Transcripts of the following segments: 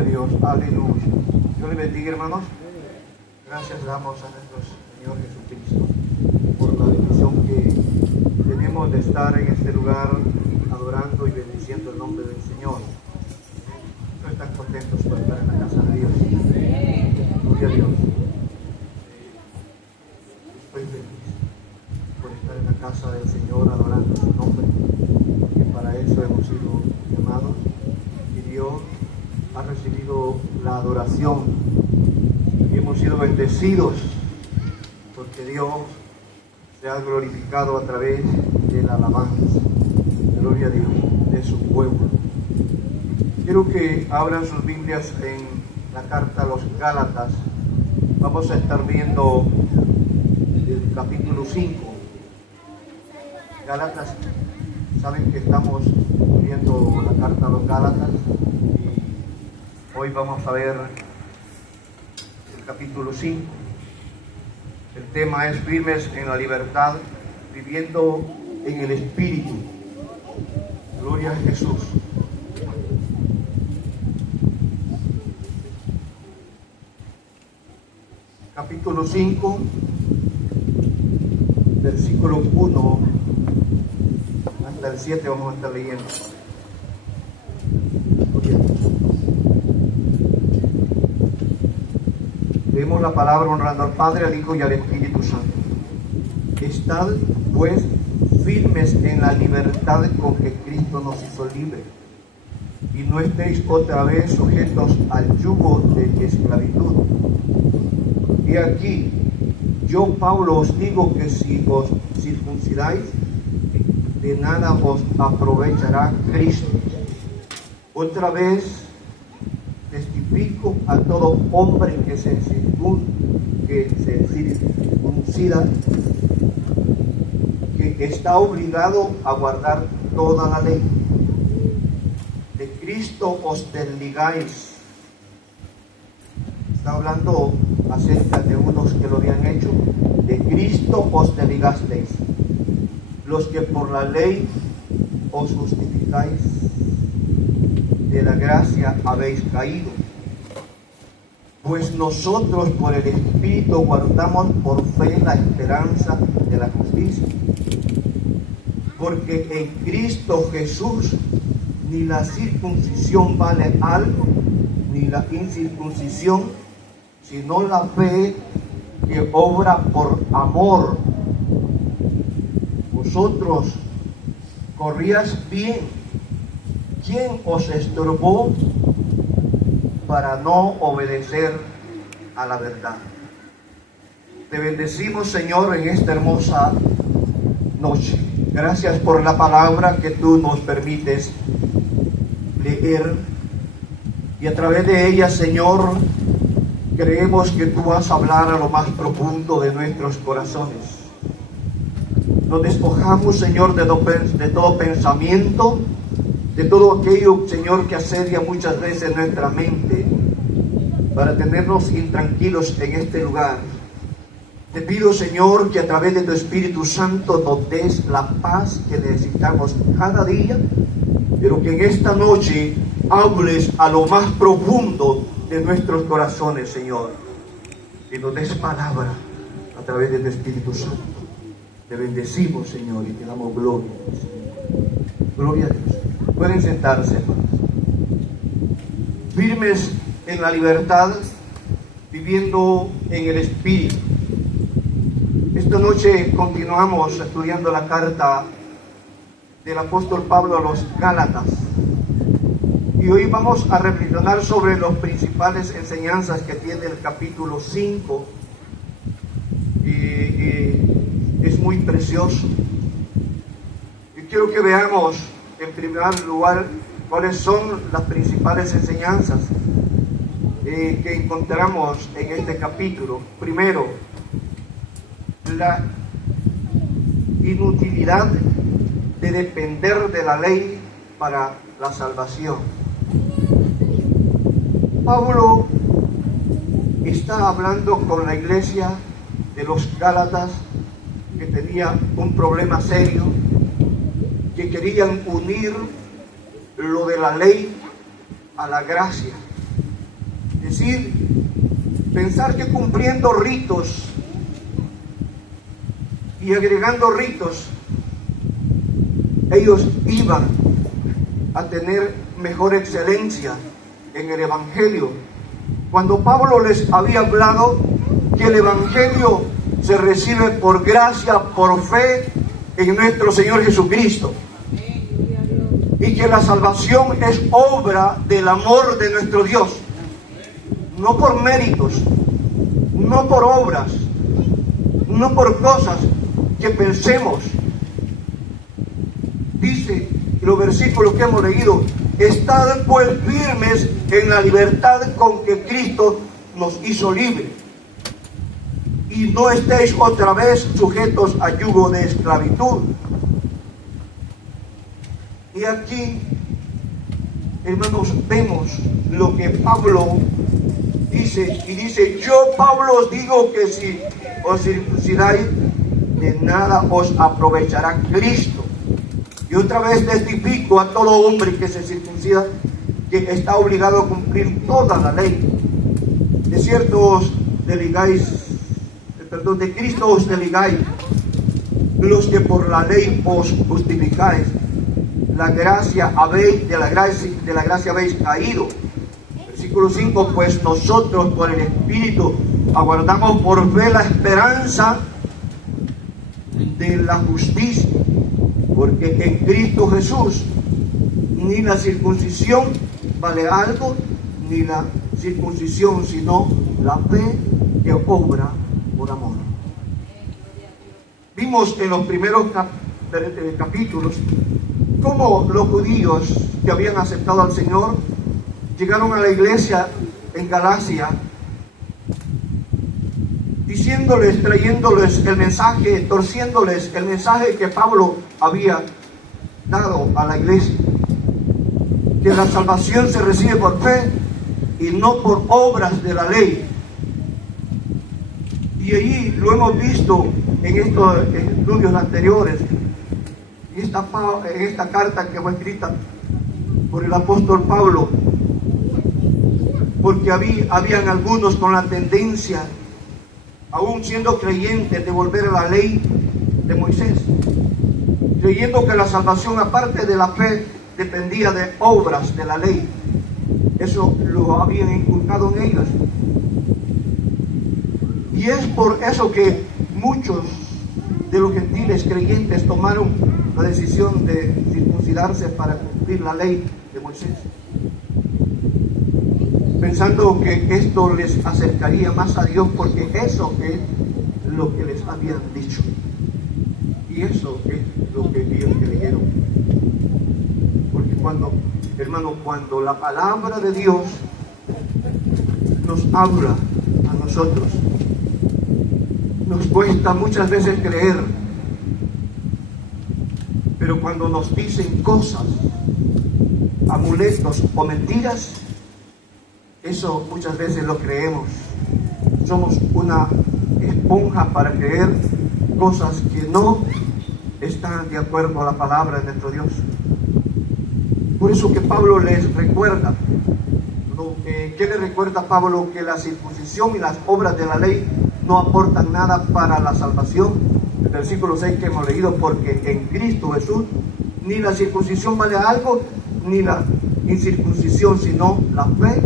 Gloria a Dios, aleluya. Dios le bendiga, hermanos. Gracias damos a nuestro Señor Jesucristo por la bendición que tenemos de estar en este lugar adorando y bendiciendo el nombre del Señor. No están contentos por estar en la casa de Dios. Gloria a Dios. Estoy feliz por estar en la casa del Señor adorando su nombre, porque para eso hemos sido llamados y Dios ha recibido la adoración y hemos sido bendecidos porque Dios se ha glorificado a través de la alabanza. Gloria a Dios, de su pueblo. Quiero que abran sus Biblias en la carta a los Gálatas. Vamos a estar viendo el capítulo 5. Gálatas, saben que estamos viendo la carta a los Gálatas y hoy vamos a ver el capítulo 5. El tema es firmes en la libertad, viviendo en el Espíritu. Gloria a Jesús. Capítulo 5, versículo 1 hasta el 7 vamos a estar leyendo. Leemos la palabra honrando al Padre, al Hijo y al Espíritu Santo. Estad pues firmes en la libertad con que Cristo nos hizo libres, y no estéis otra vez sujetos al yugo de esclavitud. Y aquí, yo Pablo os digo que si os circuncidáis, de nada os aprovechará Cristo. Otra vez testifico a todo hombre que se circuncida, que está obligado a guardar toda la ley. De Cristo os desligáis. Está hablando acerca de unos que lo habían hecho. De Cristo os desligasteis, los que por la ley os justificáis, de la gracia habéis caído. Pues nosotros por el Espíritu guardamos por fe la esperanza de la justicia. Porque en Cristo Jesús ni la circuncisión vale algo, ni la incircuncisión, sino la fe que obra por amor. Vosotros corríais bien. ¿Quién os estorbó para no obedecer a la verdad? Te bendecimos, Señor, en esta hermosa noche. Gracias por la palabra que tú nos permites leer, y a través de ella, Señor, creemos que tú vas a hablar a lo más profundo de nuestros corazones. Nos despojamos, Señor, de todo pensamiento, de todo aquello, Señor, que asedia muchas veces nuestra mente para tenernos intranquilos en este lugar. Te pido, Señor, que a través de tu Espíritu Santo nos des la paz que necesitamos cada día, pero que en esta noche hables a lo más profundo de nuestros corazones, Señor, y nos des palabra a través de tu Espíritu Santo. Te bendecimos, Señor, y te damos gloria. Gloria a Dios. Pueden sentarse, hermanos. Firmes en la libertad, viviendo en el Espíritu. Esta noche continuamos estudiando la carta del apóstol Pablo a los Gálatas. Y hoy vamos a reflexionar sobre las principales enseñanzas que tiene el capítulo 5. Y es muy precioso. Y quiero que veamos en primer lugar cuáles son las principales enseñanzas que encontramos en este capítulo. Primero, la inutilidad de depender de la ley para la salvación. Pablo está hablando con la iglesia de los Gálatas, que tenía un problema serio, que querían unir lo de la ley a la gracia. Es decir, pensar que cumpliendo ritos y agregando ritos, ellos iban a tener mejor excelencia en el Evangelio, cuando Pablo les había hablado que el Evangelio se recibe por gracia, por fe en nuestro Señor Jesucristo, y que la salvación es obra del amor de nuestro Dios, no por méritos, no por obras, no por cosas que pensemos. Dice los versículos que hemos leído: estad pues firmes en la libertad con que Cristo nos hizo libres, y no estéis otra vez sujetos a yugo de esclavitud. Y aquí, hermanos, vemos lo que Pablo dice, y dice: yo, Pablo, os digo que si os circuncidáis, de nada os aprovechará Cristo. Y otra vez testifico a todo hombre que se circuncida que está obligado a cumplir toda la ley. De cierto os desligáis, de Cristo os desligáis, los que por la ley os justificáis. La gracia habéis, de la gracia habéis caído. Versículo 5: pues nosotros por el Espíritu aguardamos por fe la esperanza de la justicia, porque en Cristo Jesús ni la circuncisión vale algo, ni la circuncisión, sino la fe que obra por amor. Vimos en los primeros capítulos cómo los judíos que habían aceptado al Señor llegaron a la iglesia en Galacia, diciéndoles, trayéndoles el mensaje, torciéndoles el mensaje que Pablo había dado a la iglesia, que la salvación se recibe por fe y no por obras de la ley. Y allí lo hemos visto en estos estudios anteriores, en esta carta que fue escrita por el apóstol Pablo, porque habían algunos con la tendencia, aún siendo creyentes, de volver a la ley de Moisés, creyendo que la salvación, aparte de la fe, dependía de obras de la ley. Eso lo habían inculcado en ellos, y es por eso que muchos de los gentiles creyentes tomaron la decisión de circuncidarse para cumplir la ley de Moisés, pensando que esto les acercaría más a Dios, porque eso es lo que les habían dicho, y eso es lo que ellos creyeron. Porque cuando la palabra de Dios nos habla a nosotros, nos cuesta muchas veces creer, pero cuando nos dicen cosas, amuletos o mentiras, eso muchas veces lo creemos. Somos una esponja para creer cosas que no están de acuerdo a la palabra de nuestro Dios. Por eso que Pablo les recuerda, ¿qué le recuerda Pablo? Que la circuncisión y las obras de la ley no aportan nada para la salvación. El versículo 6 que hemos leído: porque en Cristo Jesús ni la circuncisión vale algo, ni la incircuncisión, sino la fe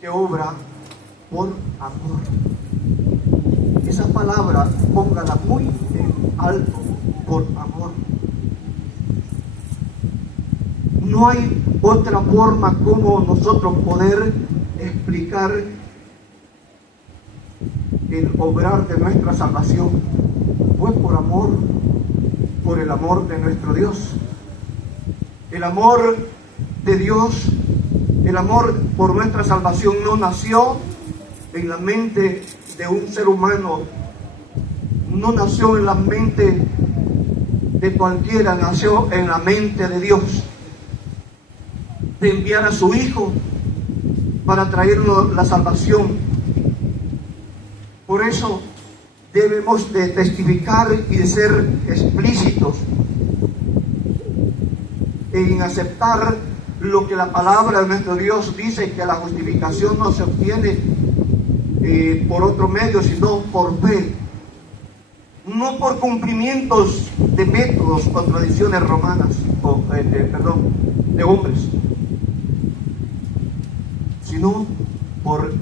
que obra por amor. Esa palabra, póngala muy en alto: por amor. No hay otra forma como nosotros poder explicar el obrar de nuestra salvación. Fue por amor, por el amor de nuestro Dios. El amor de Dios, el amor por nuestra salvación no nació en la mente de un ser humano, no nació en la mente de cualquiera, nació en la mente de Dios, de enviar a su Hijo para traernos la salvación. Por eso debemos de testificar y de ser explícitos en aceptar lo que la palabra de nuestro Dios dice, que la justificación no se obtiene por otro medio, sino por fe, no por cumplimientos de métodos o tradiciones romanas, de hombres, sino por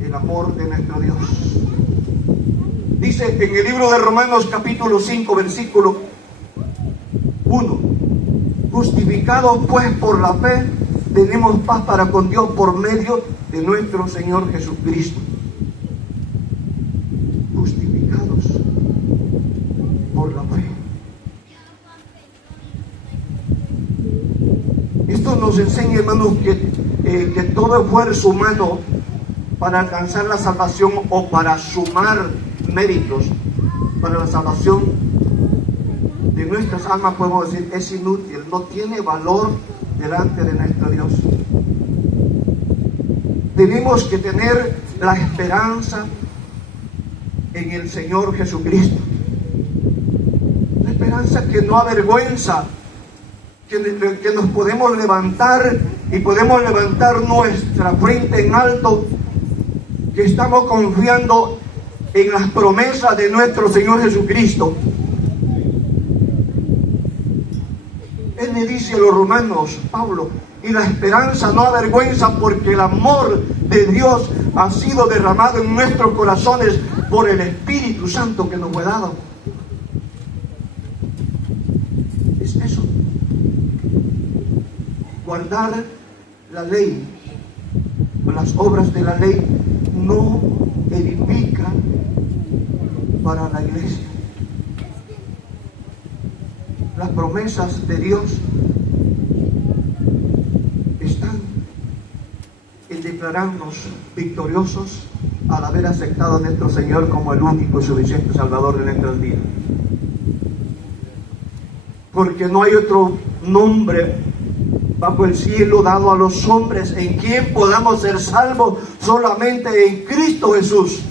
el amor de nuestro Dios. Dice en el libro de Romanos capítulo 5 versículo 1: justificados pues por la fe, tenemos paz para con Dios por medio de nuestro Señor Jesucristo. Justificados por la fe. Esto nos enseña, hermanos, que todo esfuerzo humano para alcanzar la salvación o para sumar méritos para la salvación de nuestras almas, podemos decir, es inútil, no tiene valor delante de nuestro Dios. Tenemos que tener la esperanza en el Señor Jesucristo. La esperanza que no avergüenza, que nos podemos levantar y podemos levantar nuestra frente en alto, que estamos confiando en las promesas de nuestro Señor Jesucristo. Él le dice a los romanos, Pablo, y la esperanza no avergüenza, porque el amor de Dios ha sido derramado en nuestros corazones por el Espíritu Santo que nos fue dado. Es eso. Guardar la ley o las obras de la ley no edifica para la iglesia. Las promesas de Dios están en declararnos victoriosos al haber aceptado a nuestro Señor como el único y suficiente Salvador de nuestras vidas. Porque no hay otro nombre bajo el cielo dado a los hombres en quien podamos ser salvos, solamente en Cristo Jesús.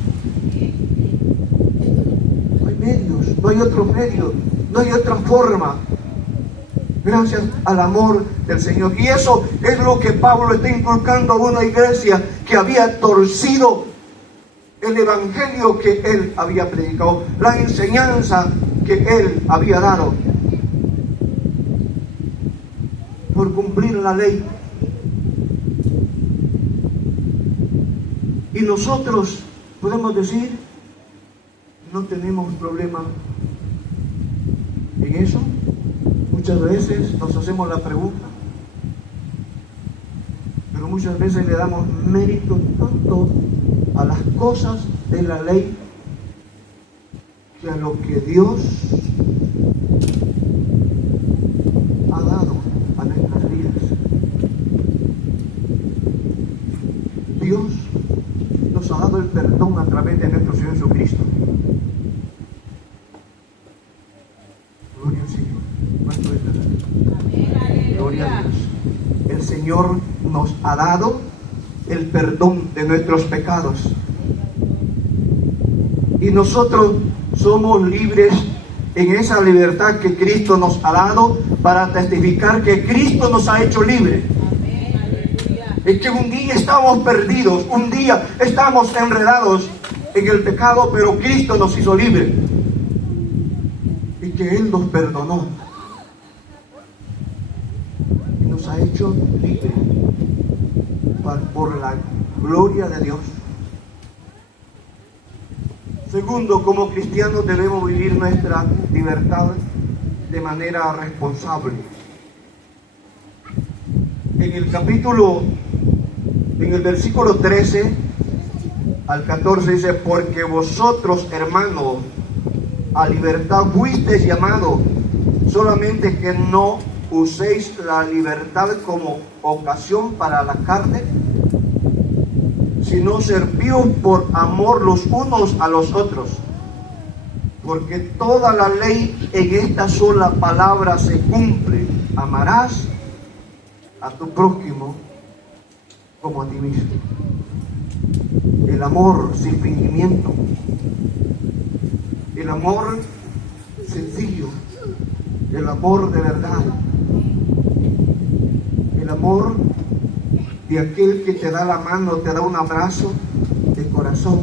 No hay medios, no hay otro medio, no hay otra forma, gracias al amor del Señor. Y eso es lo que Pablo está inculcando a una iglesia que había torcido el evangelio que él había predicado, la enseñanza que él había dado, por cumplir la ley. Y nosotros podemos decir, no tenemos problema en eso. Muchas veces nos hacemos la pregunta, pero muchas veces le damos mérito tanto a las cosas de la ley que a lo que Dios ha dado a nuestras vidas. Dios nos ha dado el perdón a través de nuestro Señor Jesucristo. Gloria al Señor. ¿Cuánto es verdad? Gloria a Dios. El Señor nos ha dado el perdón de nuestros pecados. Y nosotros somos libres en esa libertad que Cristo nos ha dado para testificar que Cristo nos ha hecho libres. Es que un día estábamos perdidos, un día estábamos enredados en el pecado, pero Cristo nos hizo libres. Y que Él nos perdonó. Y nos ha hecho libres por la gloria de Dios. Segundo, como cristianos debemos vivir nuestra libertad de manera responsable. En el versículo 13 al 14 dice: porque vosotros, hermanos, a libertad fuisteis llamados, solamente que no uséis la libertad como ocasión para la carne, sino servíos por amor los unos a los otros. Porque toda la ley en esta sola palabra se cumple: amarás a tu prójimo como a ti mismo. El amor sin fingimiento, el amor sencillo, el amor de verdad, el El amor de aquel que te da la mano, te da un abrazo de corazón.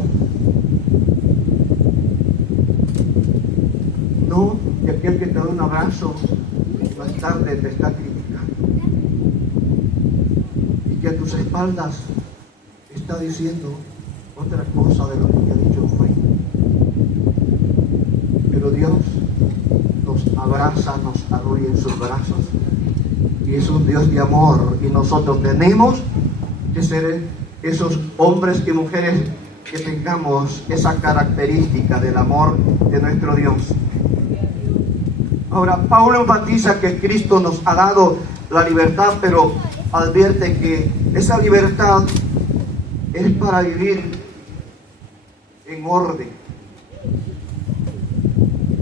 No de aquel que te da un abrazo y más tarde te está criticando. Y que a tus espaldas está diciendo otra cosa de lo que te ha dicho hoy. Pero Dios nos abraza, nos arrolla en sus brazos y es un Dios de amor, y nosotros tenemos que ser esos hombres y mujeres que tengamos esa característica del amor de nuestro Dios. Ahora, Pablo enfatiza que Cristo nos ha dado la libertad, pero advierte que esa libertad es para vivir en orden.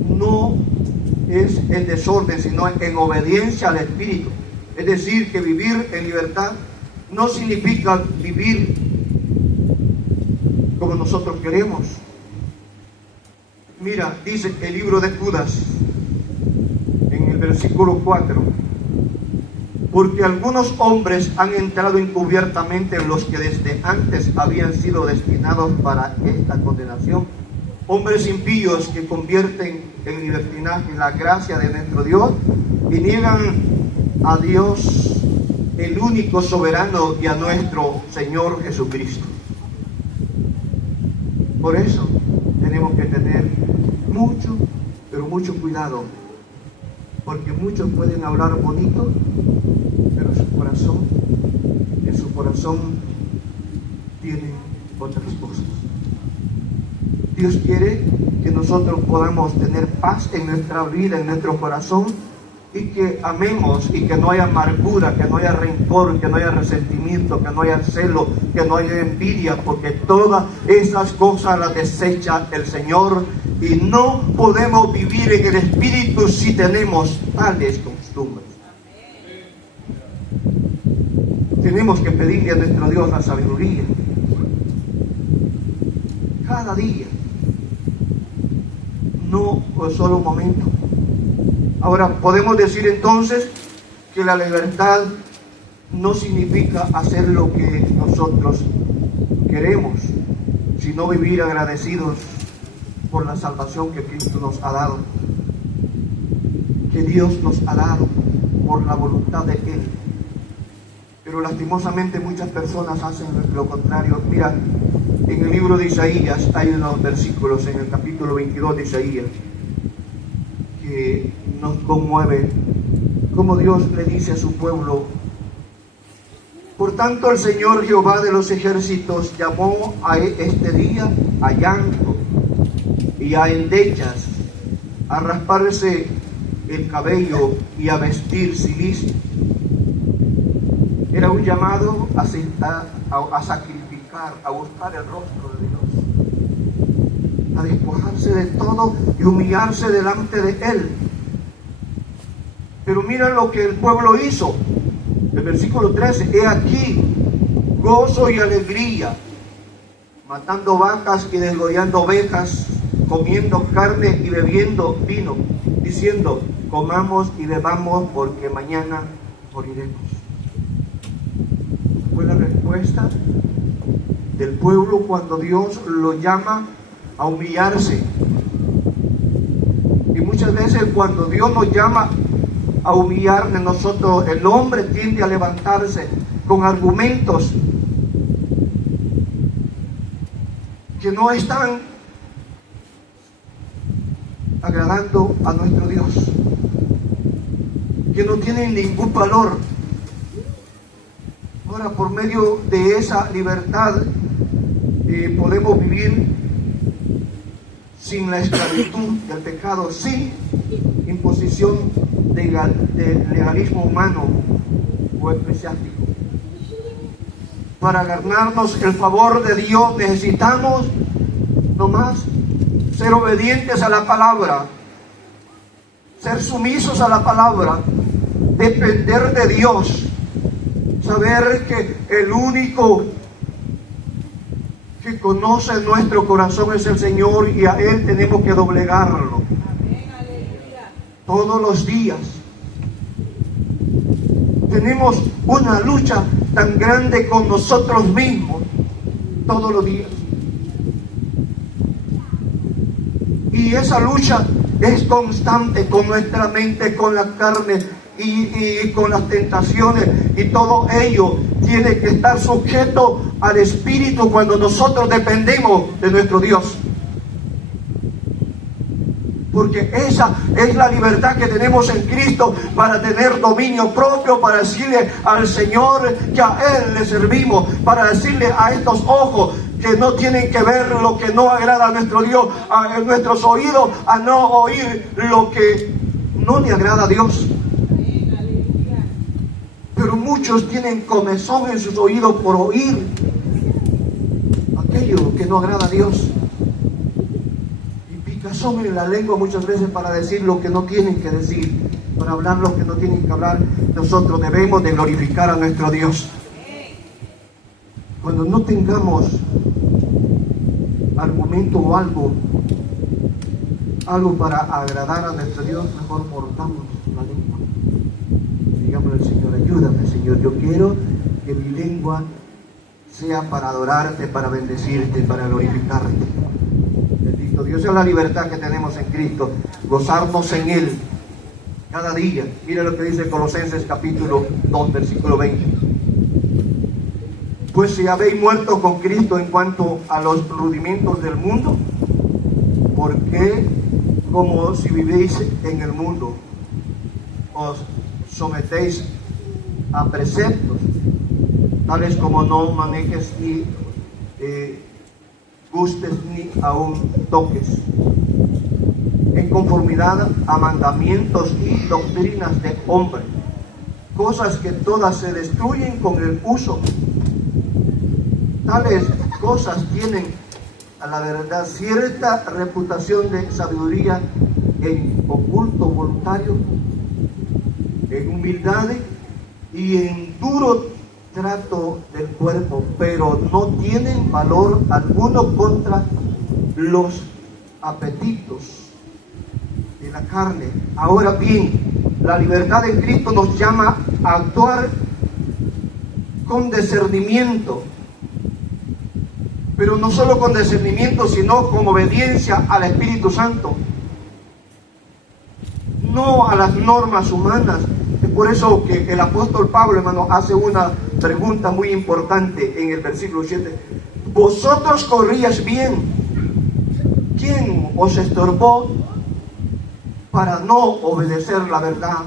No es en desorden, sino en obediencia al Espíritu. Es decir, que vivir en libertad no significa vivir como nosotros queremos. Mira, dice el libro de Judas, en el versículo 4, porque algunos hombres han entrado encubiertamente en los que desde antes habían sido destinados para esta condenación, hombres impíos que convierten en libertinaje la gracia de nuestro Dios y niegan a Dios, el único soberano, y a nuestro Señor Jesucristo. Por eso tenemos que tener mucho, pero mucho cuidado, porque muchos pueden hablar bonito, pero en su corazón tienen otras cosas. Dios quiere que nosotros podamos tener paz en nuestra vida, en nuestro corazón, y que amemos, y que no haya amargura, que no haya rencor, que no haya resentimiento, que no haya celo, que no haya envidia, porque todas esas cosas las desecha el Señor, y no podemos vivir en el Espíritu si tenemos tales costumbres. Tenemos que pedirle a nuestro Dios la sabiduría cada día, no por solo un momento. Ahora, podemos decir entonces que la libertad no significa hacer lo que nosotros queremos, sino vivir agradecidos por la salvación que Cristo nos ha dado, que Dios nos ha dado por la voluntad de Él. Pero lastimosamente muchas personas hacen lo contrario. Mira, en el libro de Isaías hay unos versículos en el capítulo 22 de Isaías que nos conmueve, como Dios le dice a su pueblo: por tanto el Señor Jehová de los ejércitos llamó a este día a llanto y a endechas, a rasparse el cabello y a vestir cilicio. Era un llamado a sacrificar, a buscar el rostro de Dios, a despojarse de todo y humillarse delante de Él. Pero mira lo que el pueblo hizo. El versículo 13: he aquí gozo y alegría, matando vacas y degollando ovejas, comiendo carne y bebiendo vino, diciendo: comamos y bebamos, porque mañana moriremos. Fue la respuesta del pueblo cuando Dios lo llama a humillarse. Y muchas veces cuando Dios nos llama a humillarnos, nosotros, el hombre tiende a levantarse con argumentos que no están agradando a nuestro Dios, que no tienen ningún valor. Ahora, por medio de esa libertad podemos vivir sin la esclavitud del pecado, sin imposición de legalismo humano o eclesiástico. Para ganarnos el favor de Dios necesitamos nomás ser obedientes a la palabra, ser sumisos a la palabra, depender de Dios, saber que el único que conoce nuestro corazón es el Señor, y a Él tenemos que doblegarlo todos los días. Tenemos una lucha tan grande con nosotros mismos todos los días. Y esa lucha es constante con nuestra mente, con la carne y con las tentaciones. Y todo ello tiene que estar sujeto al Espíritu cuando nosotros dependemos de nuestro Dios. Porque esa es la libertad que tenemos en Cristo para tener dominio propio, para decirle al Señor que a Él le servimos, para decirle a estos ojos que no tienen que ver lo que no agrada a nuestro Dios, a nuestros oídos a no oír lo que no le agrada a Dios. Pero muchos tienen comezón en sus oídos por oír aquello que no agrada a Dios. Son en la lengua muchas veces para decir lo que no tienen que decir, para hablar lo que no tienen que hablar. Nosotros debemos de glorificar a nuestro Dios. Cuando no tengamos argumento o algo para agradar a nuestro Dios, mejor cortamos la lengua. Digamos al Señor, ayúdame Señor, yo quiero que mi lengua sea para adorarte, para bendecirte, para glorificarte. Dios es la libertad que tenemos en Cristo, gozarnos en Él cada día. Mira lo que dice Colosenses capítulo 2, versículo 20. Pues si habéis muerto con Cristo en cuanto a los rudimentos del mundo, ¿por qué, como si vivéis en el mundo, os sometéis a preceptos, tales como no manejes ni gustes ni aún toques, en conformidad a mandamientos y doctrinas de hombre, cosas que todas se destruyen con el uso? Tales cosas tienen, a la verdad, cierta reputación de sabiduría en oculto voluntario, en humildad y en duro trato del cuerpo, pero no tienen valor alguno contra los apetitos de la carne. Ahora bien, la libertad en Cristo nos llama a actuar con discernimiento, pero no solo con discernimiento, sino con obediencia al Espíritu Santo, no a las normas humanas. Es por eso que el apóstol Pablo, hermano, hace una pregunta muy importante en el versículo 7. Vosotros corríais bien. ¿Quién os estorbó para no obedecer la verdad?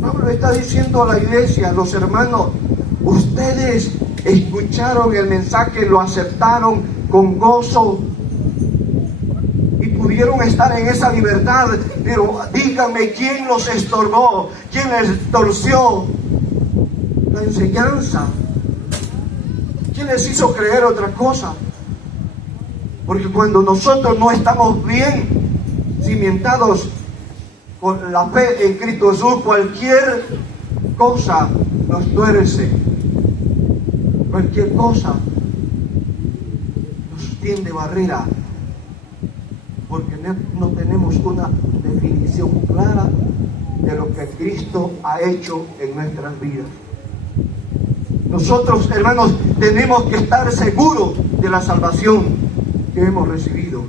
Pablo está diciendo a la iglesia, a los hermanos, ustedes escucharon el mensaje, lo aceptaron con gozo y pudieron estar en esa libertad, pero díganme, ¿quién los estorbó? ¿Quién les torció la enseñanza? ¿Quién les hizo creer otra cosa? Porque cuando nosotros no estamos bien cimentados con la fe en Cristo Jesús, cualquier cosa nos tuerce, cualquier cosa nos tiende barrera, porque no tenemos una definición clara de lo que Cristo ha hecho en nuestras vidas. Nosotros, hermanos, tenemos que estar seguros de la salvación que hemos recibido.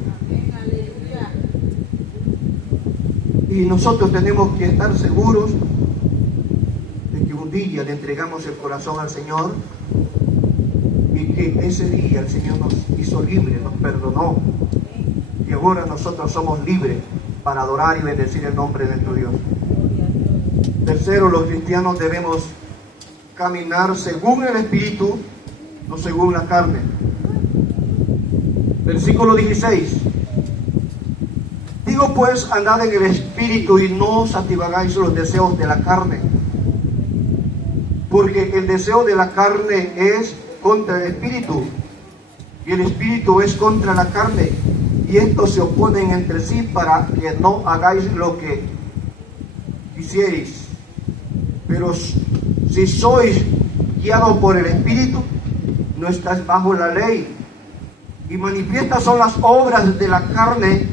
Y nosotros tenemos que estar seguros de que un día le entregamos el corazón al Señor y que ese día el Señor nos hizo libres, nos perdonó. Y ahora nosotros somos libres para adorar y bendecir el nombre de nuestro Dios. Tercero, los cristianos debemos caminar según el Espíritu, no según la carne. Versículo 16. Digo pues, andad en el Espíritu y no satisfagáis los deseos de la carne, porque el deseo de la carne es contra el Espíritu y el Espíritu es contra la carne, y estos se oponen entre sí para que no hagáis lo que quisierais. Pero si sois guiados por el Espíritu, no estáis bajo la ley. Y manifiestas son las obras de la carne,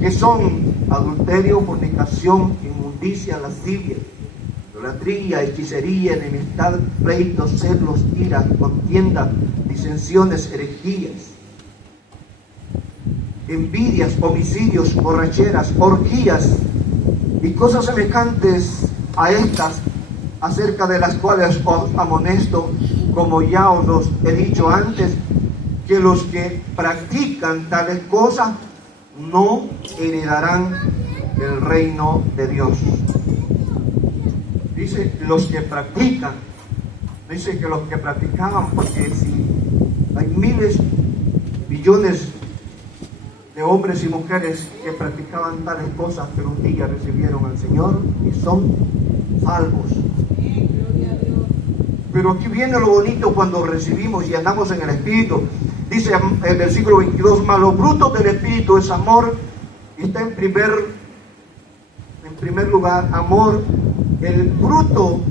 que son adulterio, fornicación, inmundicia, lascivia, idolatría, hechicería, enemistad, pleitos, celos, ira, contienda, disensiones, herejías, envidias, homicidios, borracheras, orgías y cosas semejantes a estas, acerca de las cuales os amonesto, como ya os he dicho antes, que los que practican tales cosas no heredarán el reino de Dios. Dice los que practican, dice que los que practicaban, porque si hay miles, millones de hombres y mujeres que practicaban tales cosas, pero un día recibieron al Señor y son salvos. Pero aquí viene lo bonito cuando recibimos y andamos en el Espíritu. Dice el versículo 22, mas los frutos del Espíritu es amor, y está en primer lugar, amor. El fruto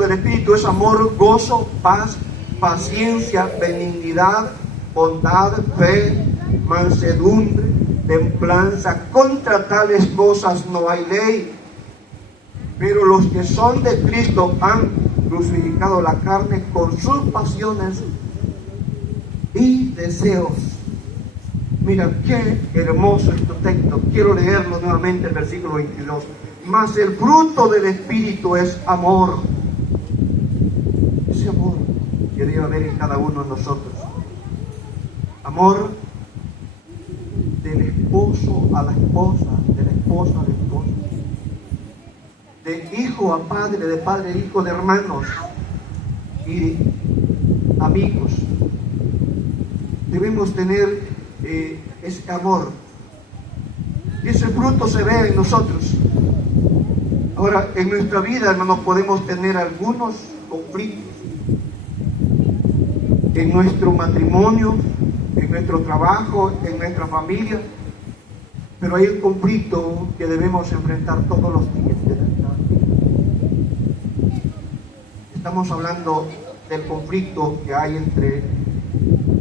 del Espíritu es amor, gozo, paz, paciencia, benignidad, bondad, fe, mansedumbre, templanza. Contra tales cosas no hay ley. Pero los que son de Cristo han crucificado la carne con sus pasiones y deseos. Mira, qué hermoso este texto. Quiero leerlo nuevamente, el versículo 22. Mas el fruto del Espíritu es amor. Ese amor que debe haber en cada uno de nosotros. Amor del esposo a la esposa, de la esposa al esposo, de hijo a padre, de padre a hijo, de hermanos y amigos. Debemos tener ese amor. Y ese fruto se ve en nosotros. Ahora, en nuestra vida, hermanos, podemos tener algunos conflictos. En nuestro matrimonio, en nuestro trabajo, en nuestra familia. Pero hay un conflicto que debemos enfrentar todos los días de nuestra vida. Estamos hablando del conflicto que hay entre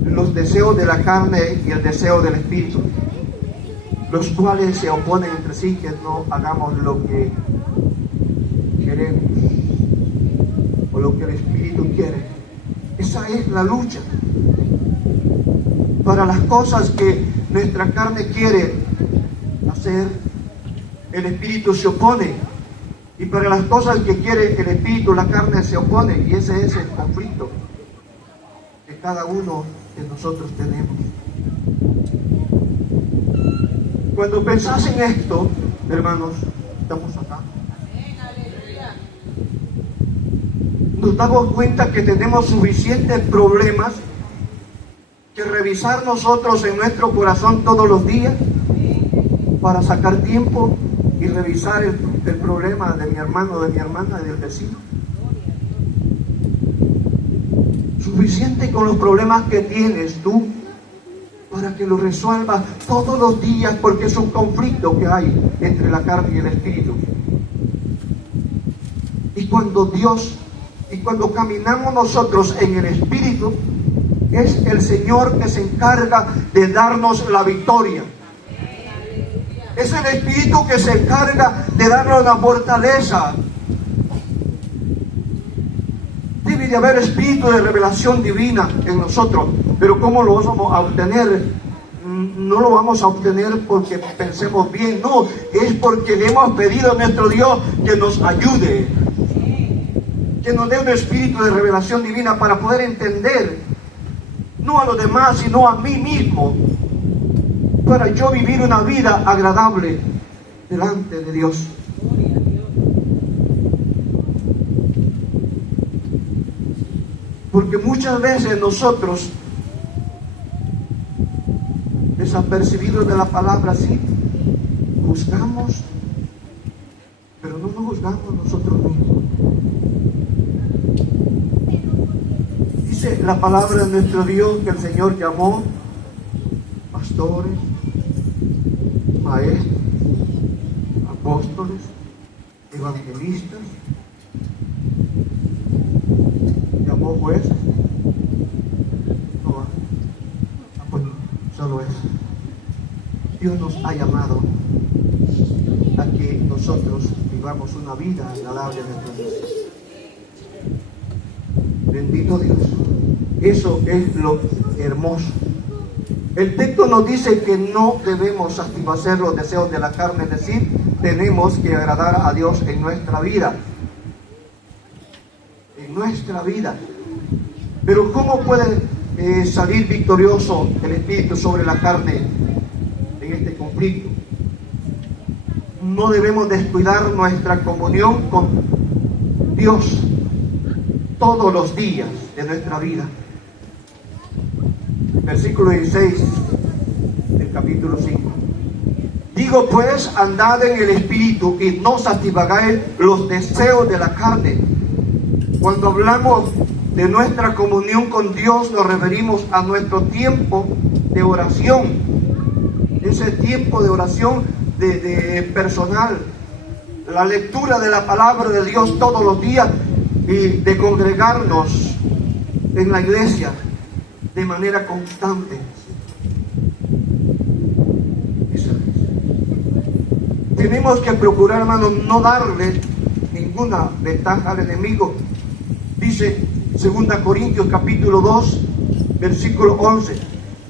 los deseos de la carne y el deseo del Espíritu, los cuales se oponen entre sí, que no hagamos lo que queremos o lo que el Espíritu quiere. Esa es la lucha. Para las cosas que nuestra carne quiere hacer, el Espíritu se opone. Y para las cosas que quiere el Espíritu, la carne se opone. Y ese es el conflicto que cada uno de nosotros tenemos. Cuando pensás en esto, hermanos, estamos acá, nos damos cuenta que tenemos suficientes problemas que revisar nosotros en nuestro corazón todos los días para sacar tiempo y revisar el problema de mi hermano, de mi hermana, del vecino. Suficiente con los problemas que tienes tú para que los resuelvas todos los días, porque es un conflicto que hay entre la carne y el Espíritu. Y cuando caminamos nosotros en el Espíritu, es el Señor que se encarga de darnos la victoria. Es el Espíritu que se encarga de darnos la fortaleza. Debe de haber espíritu de revelación divina en nosotros. Pero ¿cómo lo vamos a obtener? No lo vamos a obtener porque pensemos bien. No, es porque le hemos pedido a nuestro Dios que nos ayude, que nos dé un espíritu de revelación divina para poder entender, no a los demás, sino a mí mismo, para yo vivir una vida agradable delante de Dios. Porque muchas veces nosotros, desapercibidos de la palabra, sí, juzgamos, pero no nos juzgamos nosotros mismos. Dice la palabra de nuestro Dios que el Señor llamó pastores, maestros, apóstoles, evangelistas, llamó jueces. No, pues solo eso. Dios nos ha llamado a que nosotros vivamos una vida agradable a nuestro Dios. Bendito Dios. Eso es lo hermoso. El texto nos dice que no debemos satisfacer los deseos de la carne, es decir, tenemos que agradar a Dios en nuestra vida. En nuestra vida. Pero ¿cómo puede salir victorioso el espíritu sobre la carne en este conflicto? No debemos descuidar nuestra comunión con Dios todos los días de nuestra vida. Versículo 16 del capítulo 5. Digo pues, andad en el espíritu y no satisfagáis los deseos de la carne. Cuando hablamos de nuestra comunión con Dios, nos referimos a nuestro tiempo de oración. Ese tiempo de oración de personal. La lectura de la palabra de Dios todos los días y de congregarnos en la iglesia de manera constante. Tenemos que procurar, hermanos, no darle ninguna ventaja al enemigo. Dice 2 Corintios capítulo 2, versículo 11,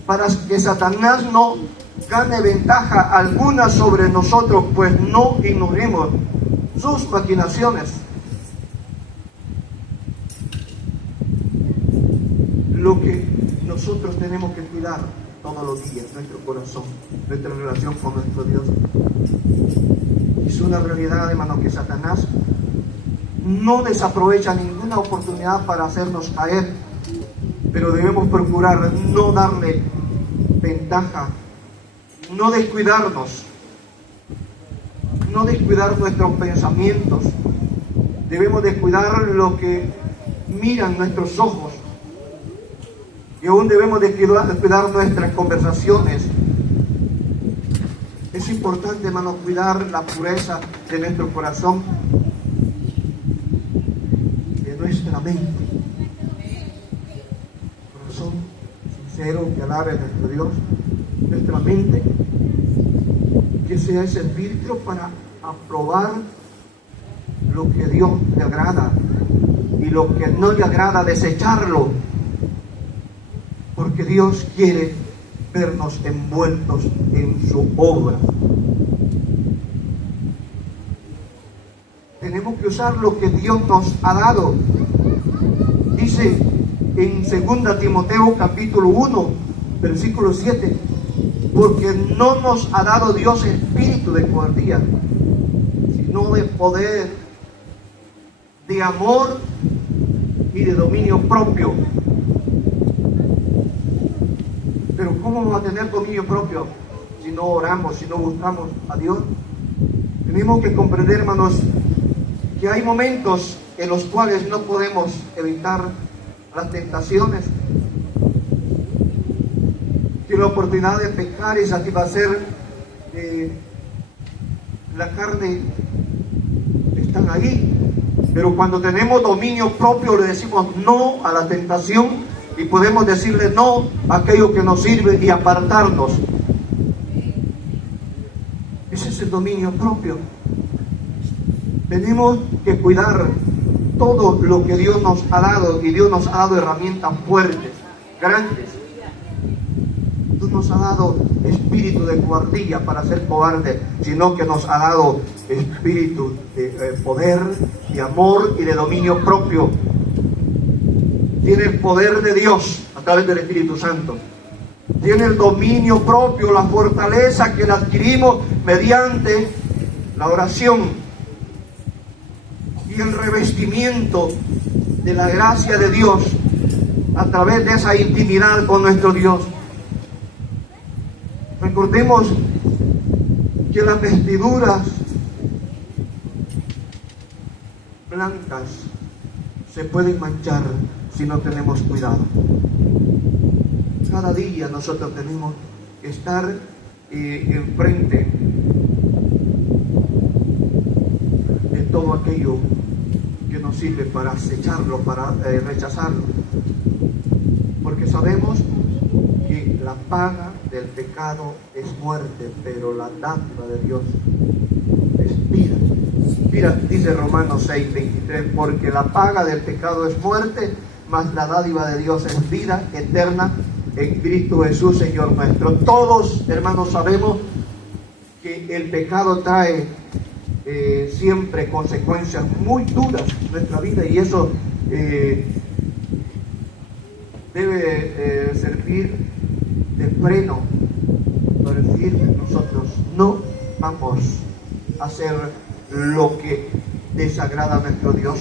para que Satanás no gane ventaja alguna sobre nosotros, pues no ignoremos sus maquinaciones. Lo que nosotros tenemos que cuidar todos los días, nuestro corazón, nuestra relación con nuestro Dios. Es una realidad, hermano, que Satanás no desaprovecha ninguna oportunidad para hacernos caer, pero debemos procurar no darle ventaja, no descuidar nuestros pensamientos. Debemos descuidar lo que miran nuestros ojos, y aún debemos descuidar nuestras conversaciones. Es importante, hermano, cuidar la pureza de nuestro corazón, de nuestra mente. Corazón sincero que alabe a nuestro Dios. Nuestra mente, que sea ese filtro para aprobar lo que a Dios le agrada y lo que no le agrada, desecharlo. Porque Dios quiere vernos envueltos en su obra. Tenemos que usar lo que Dios nos ha dado. Dice en 2 Timoteo capítulo 1, versículo 7, porque no nos ha dado Dios espíritu de cobardía, sino de poder, de amor y de dominio propio. Pero ¿cómo vamos a tener dominio propio si no oramos, si no buscamos a Dios? Tenemos que comprender, hermanos, que hay momentos en los cuales no podemos evitar las tentaciones, que la oportunidad de pecar y satisfacer la carne están ahí. Pero cuando tenemos dominio propio, le decimos no a la tentación y podemos decirle no a aquello que nos sirve y apartarnos. Ese es el dominio propio. Tenemos que cuidar todo lo que Dios nos ha dado, y Dios nos ha dado herramientas fuertes, grandes. Dios nos ha dado espíritu de cobardía para ser cobarde, sino que nos ha dado espíritu de poder, de amor y de dominio propio. Tiene el poder de Dios a través del Espíritu Santo. Tiene el dominio propio, la fortaleza que la adquirimos mediante la oración y el revestimiento de la gracia de Dios a través de esa intimidad con nuestro Dios. Recordemos que las vestiduras blancas se pueden manchar si no tenemos cuidado. Cada día nosotros tenemos que estar enfrente de todo aquello que nos sirve para acecharlo, para rechazarlo. Porque sabemos que la paga del pecado es muerte, pero la dádiva de Dios es vida Mira, dice Romanos 6:23, porque la paga del pecado es muerte, mas la dádiva de Dios es vida eterna en Cristo Jesús, Señor nuestro. Todos, hermanos, sabemos que el pecado trae siempre consecuencias muy duras en nuestra vida, y eso debe servir de freno para decir nosotros no vamos a hacer lo que desagrada a nuestro Dios.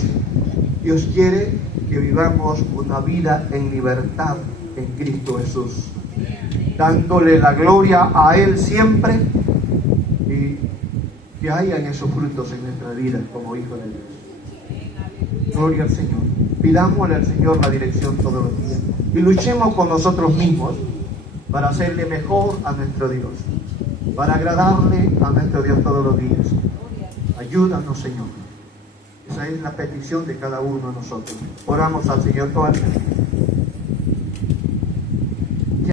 Dios quiere que vivamos una vida en libertad en Cristo Jesús, dándole la gloria a Él siempre, y que hayan esos frutos en nuestra vida como hijos de Dios. Gloria al Señor. Pidámosle al Señor la dirección todos los días y luchemos con nosotros mismos para hacerle mejor a nuestro Dios, para agradarle a nuestro Dios todos los días. Ayúdanos, Señor. Esa es la petición de cada uno de nosotros. Oramos al Señor toda la